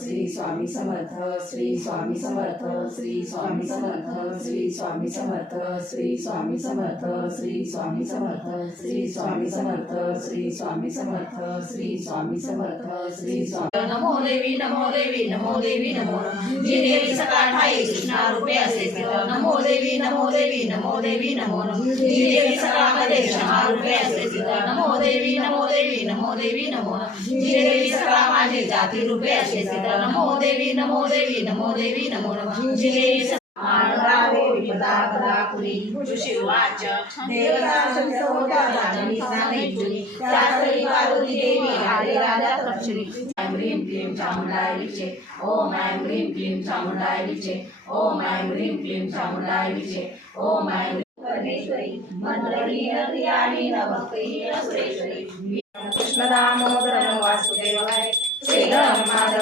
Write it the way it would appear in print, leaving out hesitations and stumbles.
श्री स्वामी समर्थ श्री स्वामी समर्थ श्री स्वामी समर्थ श्री स्वामी समर्थ श्री स्वामी समर्थ श्री स्वामी समर्थ श्री स्वामी समर्थ श्री स्वामी समर्थ श्री स्वामी समर्थ श्री स्वामी नमो देवी नमो देवी नमो देवी नमो जी देवी सकाळ ठाई कृष्णा रूपे असे नमो देवी नमो देवी नमो देवी नमो जी देवी सकाळमध्ये क्षमा रूपे असे नमो देवी नमो देवी नमो देवी नमो जी देवी सकाळ माझे जाती रूपे असे नमो देवी नमो देवी नमो देवी नमो जी देवी आनंदावे विपदा कदाकुली शिवाच देवदासन सर्वदानी सानिजुनी त्यासरी पार्वती देवी आले राजा तपश्री ऐं ह्रीं क्लीं चामुंडाय विचे ओम ऐं ह्रीं क्लीं चामुंडाय विचे ओम ऐं ह्रीं क्लीं चामुंडाय विचे ओम ऐं परमेश्वरी मंत्रही नदियाणी नभक्ती असुरेश्वरी कृष्ण दामोदर वासुदेवाय श्री राम